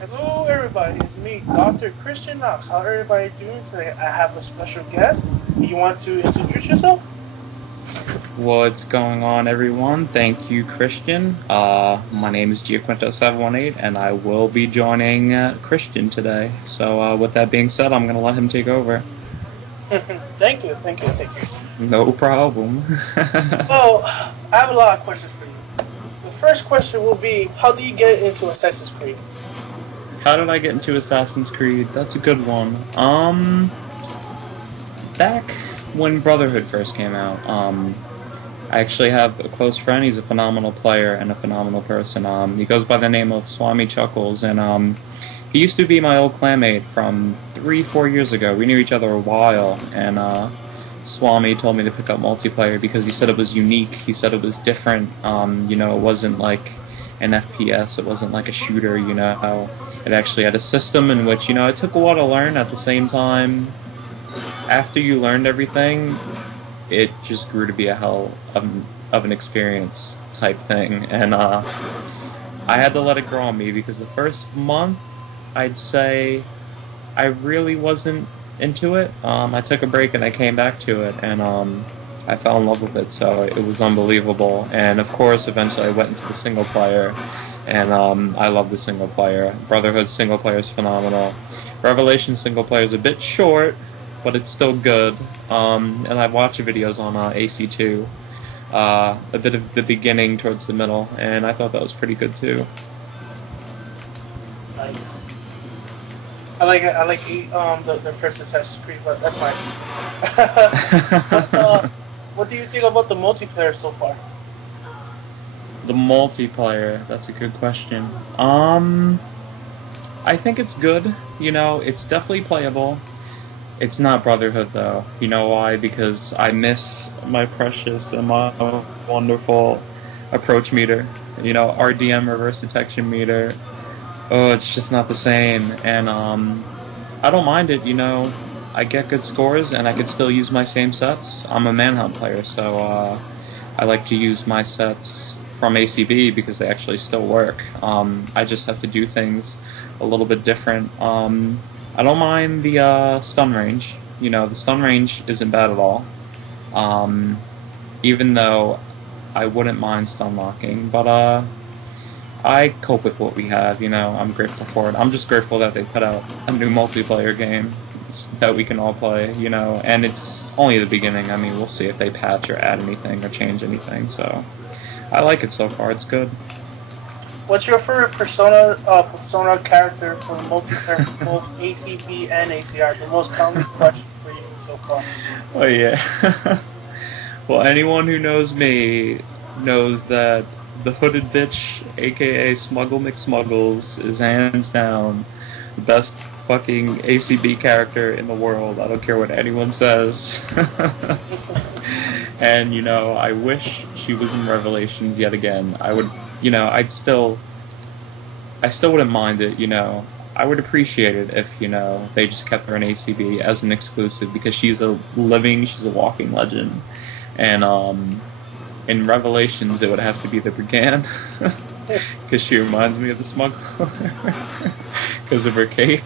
Hello everybody, it's me, Dr.KristianNox. How everybody doing today? I have a special guest. You want to introduce yourself? What's going on, everyone? Thank you, Christian. My name is Giaquinto718, and I will be joining Christian today. So, with that being said, I'm going to let him take over. Thank you. No problem. Well, I have a lot of questions for you. The first question will be, how do you get into Assassin's Creed? How did I get into Assassin's Creed? That's a good one. Back when Brotherhood first came out, I actually have a close friend. He's a phenomenal player and a phenomenal person. He goes by the name of Swami Chuckles, and he used to be my old clanmate from 3-4 years ago. We knew each other a while, and Swami told me to pick up multiplayer because he said it was unique. He said it was different. It wasn't like an FPS. It wasn't like a shooter. It actually had a system in which it took a while to learn. At the same time, after you learned everything, it just grew to be a hell of an experience type thing, and I had to let it grow on me because the first month, I'd say, I really wasn't into it. I took a break and I came back to it, and I fell in love with it, so it was unbelievable. And of course, eventually I went into the single player, and I love the single player. Brotherhood single player is phenomenal. Revelation single player is a bit short, but it's still good. And I watch videos on AC2, a bit of the beginning towards the middle, and I thought that was pretty good too. Nice. I like the first Assassin's Creed, but that's mine. What do you think about the multiplayer so far? The multiplayer, that's a good question. I think it's good. It's definitely playable. It's not Brotherhood, though. You know why? Because I miss my precious and my wonderful approach meter. RDM, reverse detection meter. Oh, it's just not the same. And I don't mind it. I get good scores, and I can still use my same sets. I'm a Manhunt player, so I like to use my sets from ACB because they actually still work. I just have to do things a little bit different. I don't mind the stun range. The stun range isn't bad at all. Even though I wouldn't mind stun locking, but I cope with what we have. I'm grateful for it. I'm just grateful that they put out a new multiplayer game that we can all play. And it's only the beginning. I mean, we'll see if they patch or add anything or change anything. So I like it so far. It's good. What's your favorite Persona character for multiplayer for both ACB and ACR? The most common question for you so far. Oh yeah. Well, anyone who knows me knows that the hooded bitch, aka Smuggle McSmuggles, is hands down the best fucking ACB character in the world. I don't care what anyone says. And I wish she was in Revelations yet again. I would. I still wouldn't mind it, I would appreciate it if, they just kept her in ACB as an exclusive, because she's a walking legend. And, in Revelations, it would have to be the Brigand, because she reminds me of the Smuggler, because of her cape.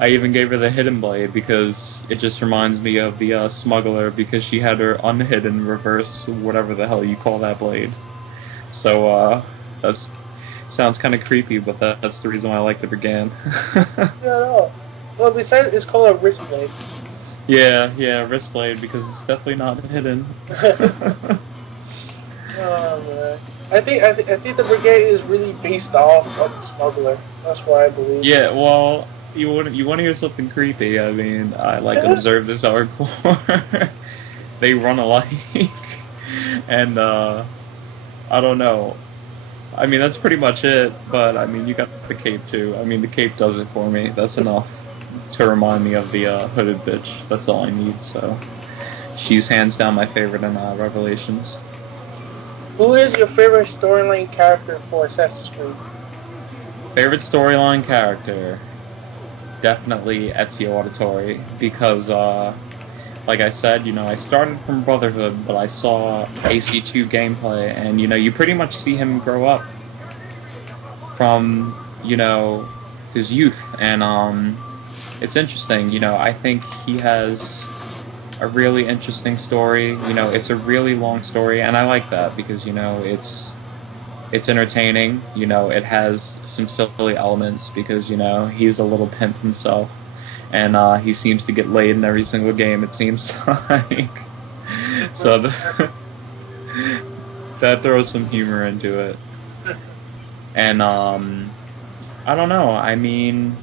I even gave her the Hidden Blade, because it just reminds me of the Smuggler, because she had her unhidden reverse, whatever the hell you call that blade. So, that's sounds kind of creepy, but that's the reason why I like the Brigand. No. Well, besides, it's called a wrist blade. Yeah, wrist blade, because it's definitely not hidden. Oh man, I think the Brigade is really based off of the Smuggler. That's why I believe. Yeah, well, you want to hear something creepy? I mean, I observe this hardcore. They run alike, and I don't know. I mean, that's pretty much it, but I mean, you got the cape too. I mean, the cape does it for me. That's enough to remind me of the hooded bitch. That's all I need, so she's hands down my favorite in Revelations. Who is your favorite storyline character for Assassin's Creed? Favorite storyline character? Definitely Ezio Auditore, because like I said, I started from Brotherhood, but I saw AC2 gameplay, and you pretty much see him grow up from you know, his youth, and it's interesting. You know, I think he has a really interesting story. You know, it's a really long story, and I like that because, you know, it's entertaining. You know, it has some silly elements because, you know, he's a little pimp himself, and he seems to get laid in every single game, it seems like. So that throws some humor into it. And I don't know, I mean,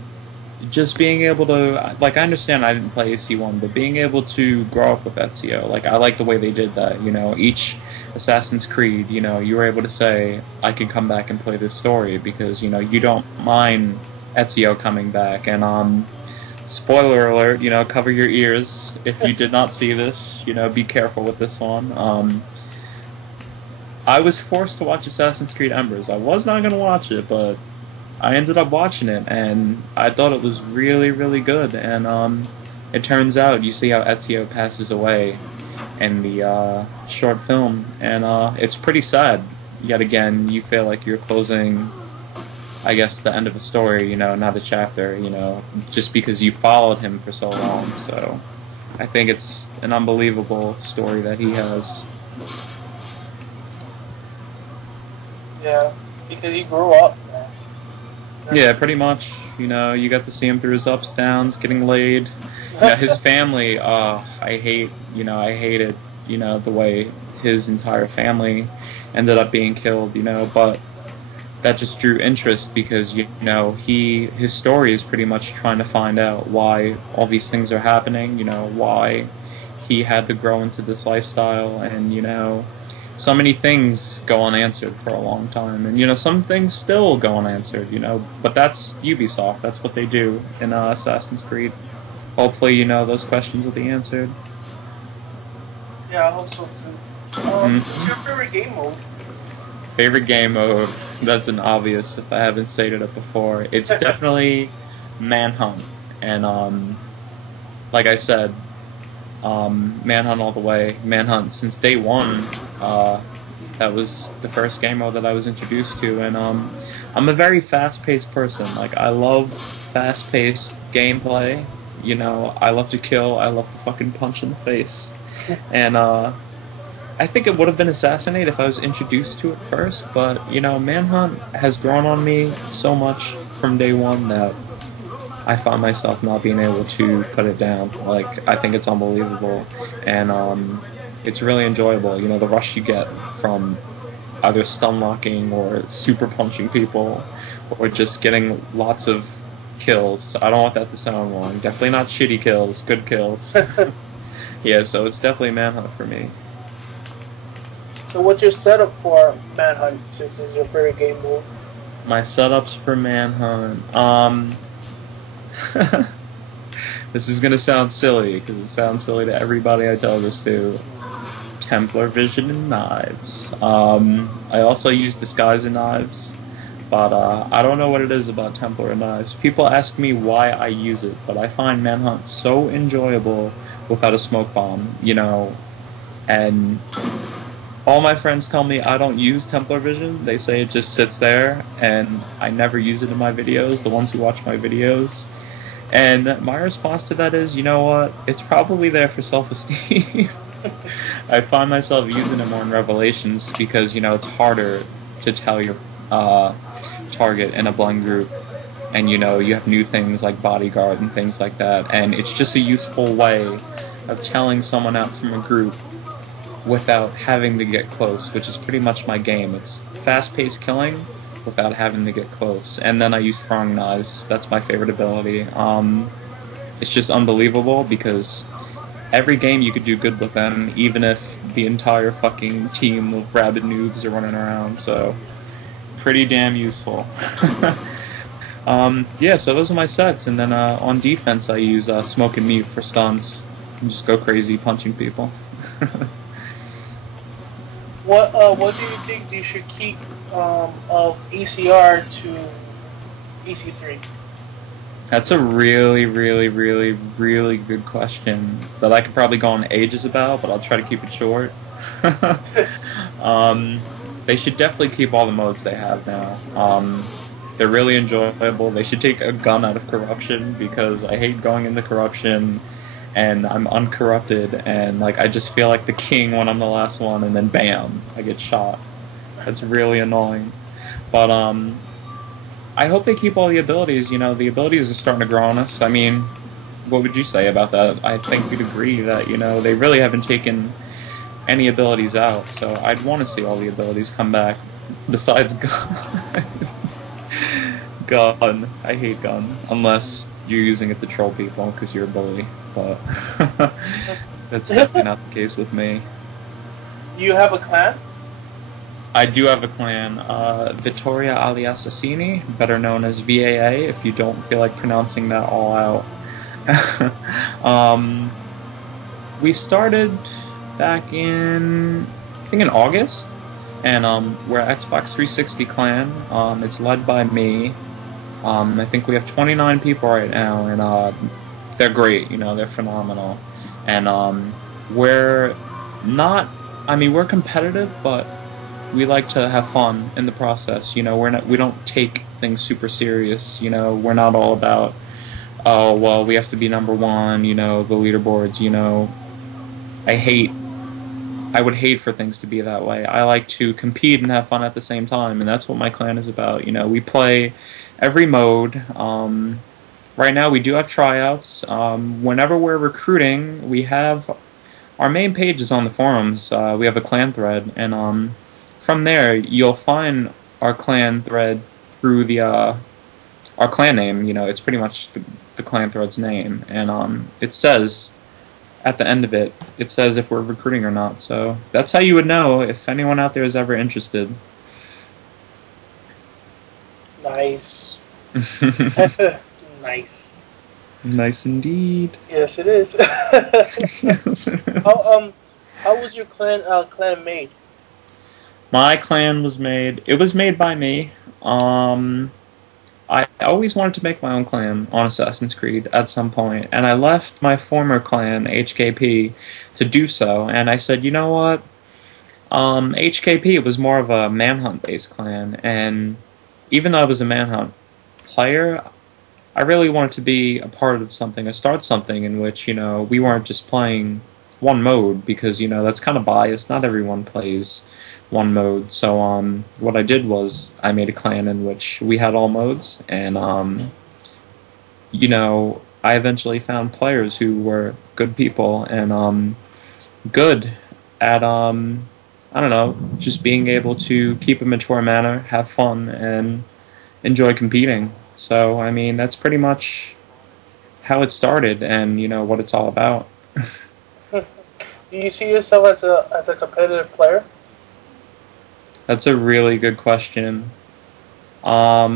just being able to, like, I understand I didn't play AC1, but being able to grow up with Ezio, like, I like the way they did that, you know, each Assassin's Creed, you know, you were able to say, I can come back and play this story, because, you know, you don't mind Ezio coming back, and, spoiler alert, you know, cover your ears if you did not see this, you know, be careful with this one. I was forced to watch Assassin's Creed Embers. I was not going to watch it, but I ended up watching it, and I thought it was really, really good. And it turns out, you see how Ezio passes away in the short film, and it's pretty sad. Yet again, you feel like you're closing, I guess, the end of a story, you know, not a chapter, you know, just because you followed him for so long. So I think it's an unbelievable story that he has. Yeah, because he grew up, man. Yeah, pretty much. You know, you got to see him through his ups, downs, getting laid. Yeah, his family, I hated, you know, the way his entire family ended up being killed, you know, but that just drew interest because, you know, his story is pretty much trying to find out why all these things are happening, you know, why he had to grow into this lifestyle, and, you know, so many things go unanswered for a long time, and, you know, some things still go unanswered, you know, but that's Ubisoft, that's what they do in Assassin's Creed. Hopefully, you know, those questions will be answered. Yeah, I hope so too. What's your favorite game mode? Favorite game mode, that's an obvious if I haven't stated it before. It's definitely Manhunt, and like I said, Manhunt all the way. Manhunt since day one. That was the first game mode that I was introduced to, and I'm a very fast-paced person. Like, I love fast-paced gameplay. You know, I love to kill. I love to fucking punch in the face, and I think it would have been Assassinate if I was introduced to it first, but, you know, Manhunt has grown on me so much from day one that I find myself not being able to put it down. Like, I think it's unbelievable, and it's really enjoyable. You know, the rush you get from either stun locking or super punching people, or just getting lots of kills. I don't want that to sound wrong. Definitely not shitty kills, good kills. Yeah, so it's definitely Manhunt for me. So what's your setup for Manhunt, since it's your favorite game mode? My setups for Manhunt, this is gonna sound silly, because it sounds silly to everybody I tell this to. Templar Vision and knives. I also use disguise and knives, but I don't know what it is about Templar and knives. People ask me why I use it, but I find Manhunt so enjoyable without a smoke bomb, you know, and all my friends tell me I don't use Templar Vision. They say it just sits there, and I never use it in my videos, the ones who watch my videos. And my response to that is, you know what, it's probably there for self-esteem. I find myself using it more in Revelations because, you know, it's harder to tell your target in a blend group, and, you know, you have new things like bodyguard and things like that, and it's just a useful way of telling someone out from a group without having to get close, which is pretty much my game. It's fast-paced killing without having to get close. And then I use throwing knives. That's my favorite ability. It's just unbelievable because every game you could do good with them, even if the entire fucking team of rabid noobs are running around, so pretty damn useful. Yeah, so those are my sets, and then on defense I use Smoke and Mute for stuns, and just go crazy punching people. What do you think you should keep of ACR to EC3? That's a really, really, really, really good question that I could probably go on ages about, but I'll try to keep it short. They should definitely keep all the modes they have now. They're really enjoyable. They should take a gun out of corruption because I hate going into corruption, and I'm uncorrupted, and like I just feel like the king when I'm the last one, and then bam, I get shot. That's really annoying. But I hope they keep all the abilities. You know, the abilities are starting to grow on us. I mean, what would you say about that? I think we'd agree that, you know, they really haven't taken any abilities out, so I'd want to see all the abilities come back. Besides gun. Gun. I hate gun. Unless you're using it to troll people because you're a bully. But that's definitely not the case with me. Do you have a clan? I do have a clan. Vittoria agli Assassini, better known as VAA, if you don't feel like pronouncing that all out. We started back in, I think in August, and we're an Xbox 360 clan. It's led by me. I think we have 29 people right now, and they're great. You know, they're phenomenal. And we're not, I mean, we're competitive, but we like to have fun in the process. You know, we don't take things super serious. You know, we're not all about, oh, well, we have to be number one, you know, the leaderboards, you know. I would hate for things to be that way. I like to compete and have fun at the same time, and that's what my clan is about. You know, we play every mode. Right now we do have tryouts. Whenever we're recruiting, we have our main page is on the forums. We have a clan thread, and from there you'll find our clan thread through the our clan name. You know, it's pretty much the clan thread's name, and it says at the end of it, it says if we're recruiting or not. So that's how you would know if anyone out there is ever interested. Nice. Nice. Nice indeed. Yes, it is. Yes, it is. How was your clan made? My clan was made. It was made by me. I always wanted to make my own clan on Assassin's Creed at some point, and I left my former clan, HKP, to do so, and I said, you know what, HKP was more of a Manhunt-based clan, and even though I was a Manhunt player, I really wanted to be a part of something, or start something in which, you know, we weren't just playing one mode, because, you know, that's kind of biased. Not everyone plays one mode. So what I did was I made a clan in which we had all modes, and you know, I eventually found players who were good people and good at I don't know, just being able to keep a mature manner, have fun, and enjoy competing. So I mean, that's pretty much how it started, and you know what it's all about. Do you see yourself as a competitive player? That's a really good question. I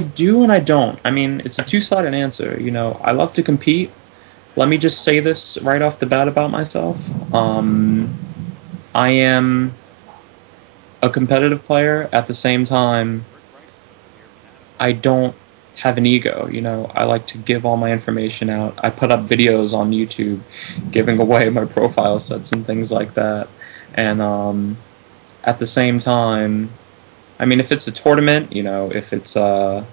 do and I don't. I mean, it's a two-sided answer. You know, I love to compete. Let me just say this right off the bat about myself. I am a competitive player. At the same time, I don't have an ego. You know, I like to give all my information out. I put up videos on YouTube giving away my profile sets and things like that. And at the same time, I mean, if it's a tournament, you know, if it's clan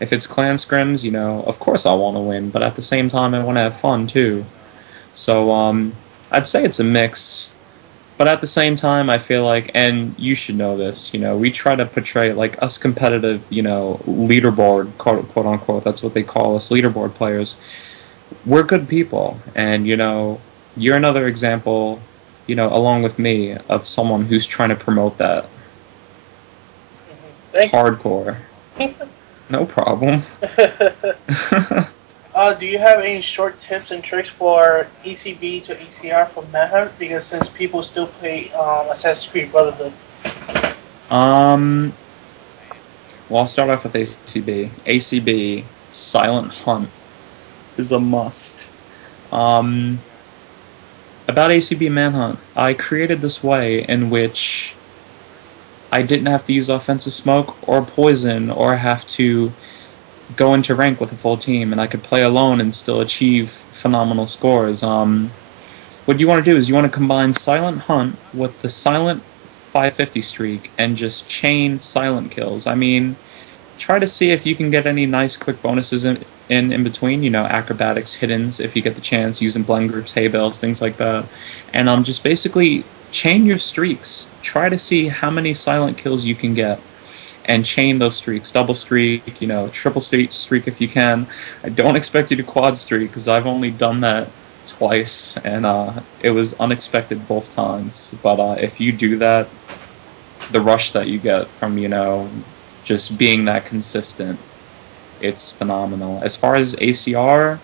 scrims, you know, of course I want to win, but at the same time I want to have fun too. So I'd say it's a mix, but at the same time I feel like, and you should know this, you know, we try to portray like us competitive, you know, leaderboard, quote unquote, that's what they call us, leaderboard players. We're good people, and you know, you're another example, you know, along with me, of someone who's trying to promote that. Hardcore. No problem. Do you have any short tips and tricks for ECB to ACR from Manhunt? Because since people still play Assassin's Creed Brotherhood. Well, I'll start off with ACB. ACB, Silent Hunt, is a must. About ACB Manhunt, I created this way in which I didn't have to use offensive smoke or poison or have to go into rank with a full team, and I could play alone and still achieve phenomenal scores. What you want to do is you want to combine Silent Hunt with the silent 550 streak and just chain silent kills. I mean, try to see if you can get any nice quick bonuses in between, you know, acrobatics, hiddens, if you get the chance, using blend groups, hay bales, things like that. And just basically chain your streaks. Try to see how many silent kills you can get and chain those streaks. Double streak, you know, triple streak if you can. I don't expect you to quad streak because I've only done that twice, and it was unexpected both times. But if you do that, the rush that you get from, you know, just being that consistent, it's phenomenal. As far as ACR,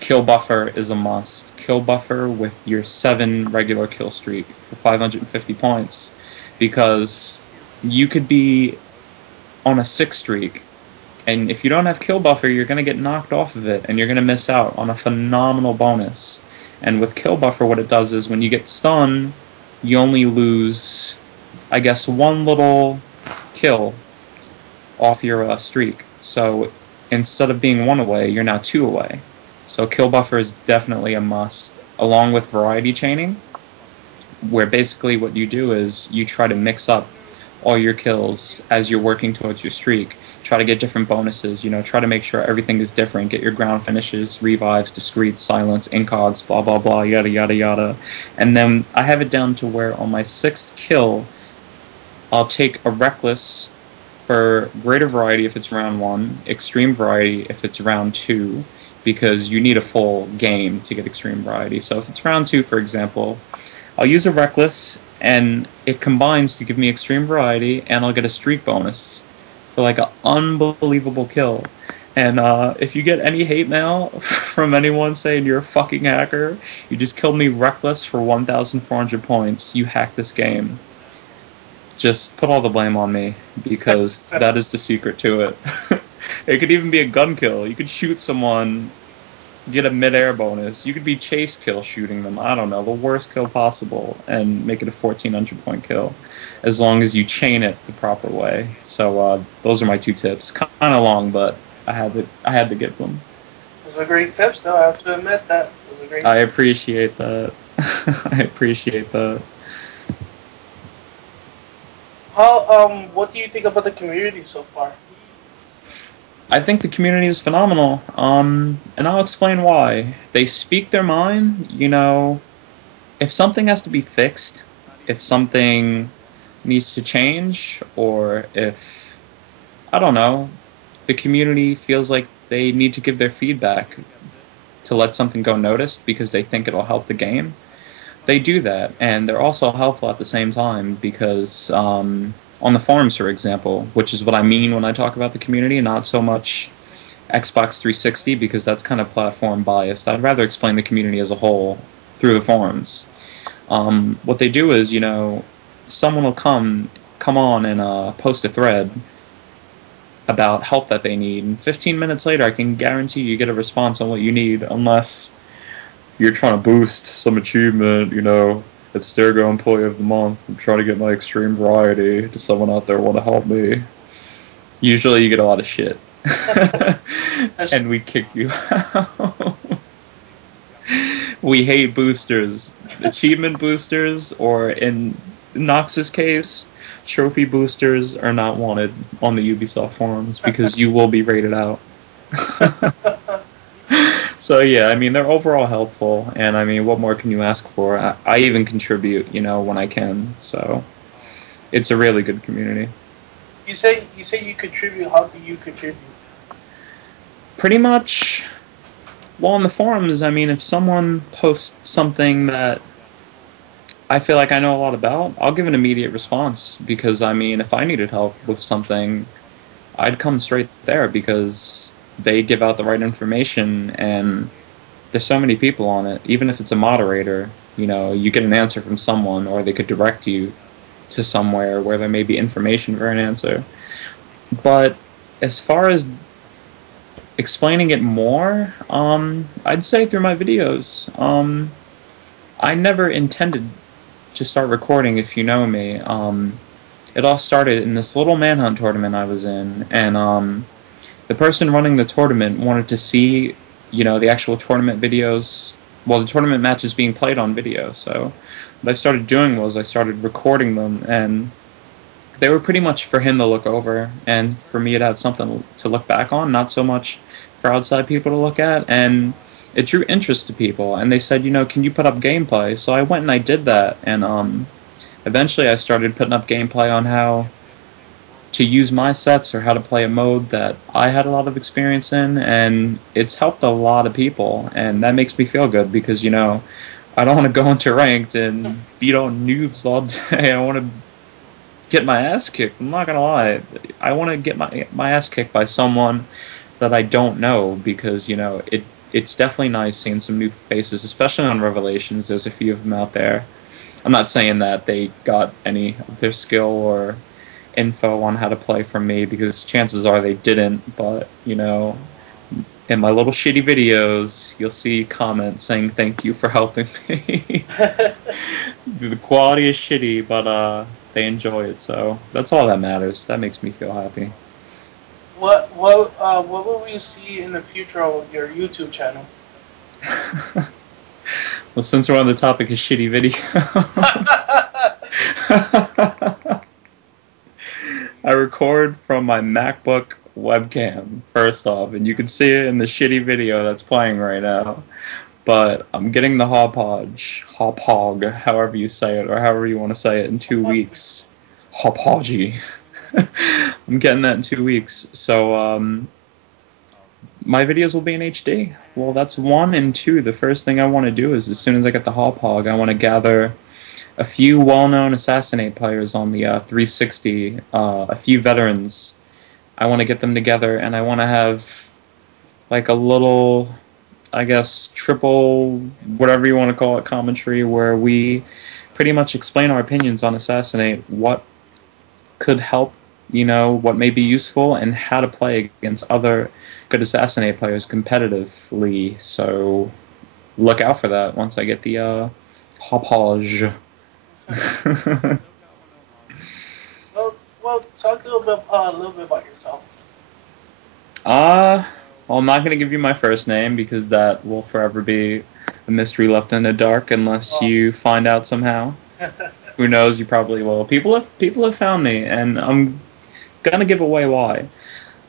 kill buffer is a must. Kill buffer with your 7 regular kill streak for 550 points, because you could be on a 6 streak, and if you don't have kill buffer, you're going to get knocked off of it, and you're going to miss out on a phenomenal bonus. And with kill buffer, what it does is when you get stunned, you only lose, I guess, 1 little kill off your streak. So instead of being 1 away, you're now 2 away. So kill buffer is definitely a must, along with variety chaining, where basically what you do is you try to mix up all your kills as you're working towards your streak. Try to get different bonuses, you know, try to make sure everything is different. Get your ground finishes, revives, discreet, silence, incogs, blah, blah, blah, yada, yada, yada. And then I have it down to where on my 6th kill, I'll take a reckless for greater variety if it's round 1, extreme variety if it's round 2, because you need a full game to get extreme variety. So if it's round 2, for example, I'll use a reckless, and it combines to give me extreme variety, and I'll get a streak bonus for like an unbelievable kill. And if you get any hate mail from anyone saying you're a fucking hacker, you just killed me reckless for 1,400 points, you hacked this game, just put all the blame on me, because that is the secret to it. It could even be a gun kill. You could shoot someone, get a mid-air bonus. You could be chase kill shooting them. I don't know, the worst kill possible, and make it a 1,400 point kill, as long as you chain it the proper way. So those are my 2 tips. Kind of long, but I had to give them. Those are great tips, though. I have to admit that. Those are great tips. I appreciate that. I appreciate that. What do you think about the community so far? I think the community is phenomenal, and I'll explain why. They speak their mind, you know. If something has to be fixed, if something needs to change, or if, I don't know, the community feels like they need to give their feedback to let something go noticed because they think it'll help the game, they do that. And they're also helpful at the same time, because on the forums, for example, which is what I mean when I talk about the community, not so much Xbox 360, because that's kind of platform biased. I'd rather explain the community as a whole through the forums. What they do is, you know, someone will come on and post a thread about help that they need, and 15 minutes later I can guarantee you get a response on what you need, unless you're trying to boost some achievement, you know, Abstergo Employee of the Month, I'm trying to get my extreme variety. Does someone out there want to help me? Usually you get a lot of shit. And we kick you out. We hate boosters. Achievement boosters, or in Nox's case, trophy boosters, are not wanted on the Ubisoft forums, because you will be rated out. So yeah, I mean, they're overall helpful, and I mean, what more can you ask for? I even contribute, you know, when I can, so it's a really good community. You say you contribute. How do you contribute? Pretty much, well, on the forums, I mean, if someone posts something that I feel like I know a lot about, I'll give an immediate response, because, I mean, if I needed help with something, I'd come straight there, because they give out the right information, and there's so many people on it. Even if it's a moderator, you know, you get an answer from someone, or they could direct you to somewhere where there may be information for an answer. But as far as explaining it more, I'd say through my videos. I never intended to start recording, if you know me. It all started in this little Manhunt tournament I was in, and the person running the tournament wanted to see, you know, the actual tournament videos well, the tournament matches being played on video. So what I started doing was I started recording them, and they were pretty much for him to look over, and for me to have something to look back on, not so much for outside people to look at. And it drew interest to people, and they said, you know, can you put up gameplay? So I went and I did that, and eventually I started putting up gameplay on how to use my sets or how to play a mode that I had a lot of experience in, and it's helped a lot of people, and that makes me feel good because, you know, I don't want to go into ranked and beat on noobs all day. I want to get my ass kicked. I'm not gonna lie. I want to get my ass kicked by someone that I don't know because, you know, it's definitely nice seeing some new faces, especially on Revelations. There's a few of them out there. I'm not saying that they got any of their skill or info on how to play from me because chances are they didn't, but, you know, in my little shitty videos, you'll see comments saying thank you for helping me. The quality is shitty, but they enjoy it, so that's all that matters. That makes me feel happy. What will we see in the future of your YouTube channel? Well, since we're on the topic of shitty video, I record from my MacBook webcam, first off, and you can see it in the shitty video that's playing right now. But I'm getting the hog, however you say it, or however you want to say it, in 2 weeks. Hopoggy. I'm getting that in 2 weeks. So, my videos will be in HD. Well, that's 1, and 2. The first thing I want to do is, as soon as I get the hog, I want to gather a few well-known Assassinate players on the 360, a few veterans. I want to get them together, and I want to have like a little, I guess, triple, whatever you want to call it, commentary, where we pretty much explain our opinions on Assassinate, what could help, you know, what may be useful, and how to play against other good Assassinate players competitively. So look out for that once I get the hopage. Well, talk a little bit about yourself. Well, I'm not going to give you my first name because that will forever be a mystery left in the dark unless you find out somehow. Who knows? You probably will. People have found me, and I'm gonna give away why.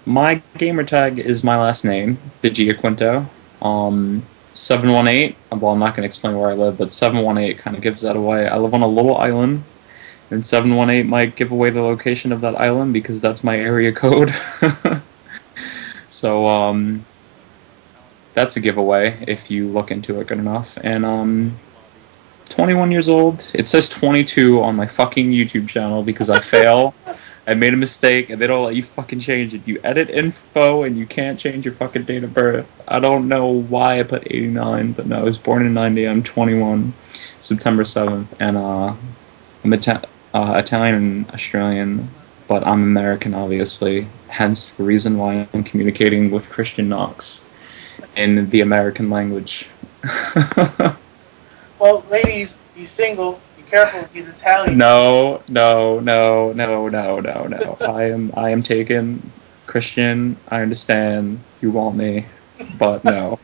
My gamer tag is my last name, the Giaquinto. 718. Well, I'm not gonna explain where I live, but 718 kind of gives that away. I live on a little island, and 718 might give away the location of that island because that's my area code. So, that's a giveaway if you look into it good enough. And 21 years old. It says 22 on my fucking YouTube channel because I fail. I made a mistake, and they don't let you fucking change it. You edit info, and you can't change your fucking date of birth. I don't know why I put 89, but no, I was born in 90. I'm 21, September 7th, and I'm Italian and Australian, but I'm American, obviously. Hence the reason why I'm communicating with KristianNox in the American language. Well, ladies, he's single. Be careful, he's Italian. No. I am taken. Christian, I understand you want me, but no.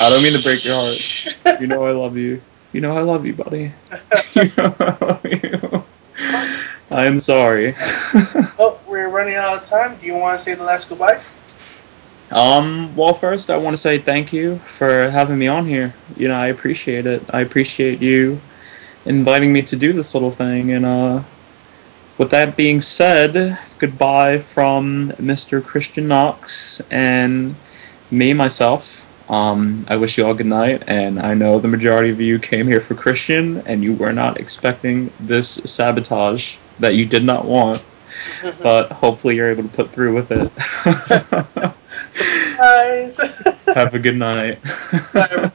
I don't mean to break your heart. You know I love you. You know I love you, buddy. You know I love you. I am sorry. Well, we're running out of time. Do you want to say the last goodbye? Well, first I want to say thank you for having me on here. You know, I appreciate it. I appreciate you inviting me to do this little thing. And with that being said, goodbye from Mr. KristianNox and me, myself. I wish you all good night, and I know the majority of you came here for Christian, and you were not expecting this sabotage that you did not want, but hopefully you're able to put through with it. Surprise! Have a good night. Bye,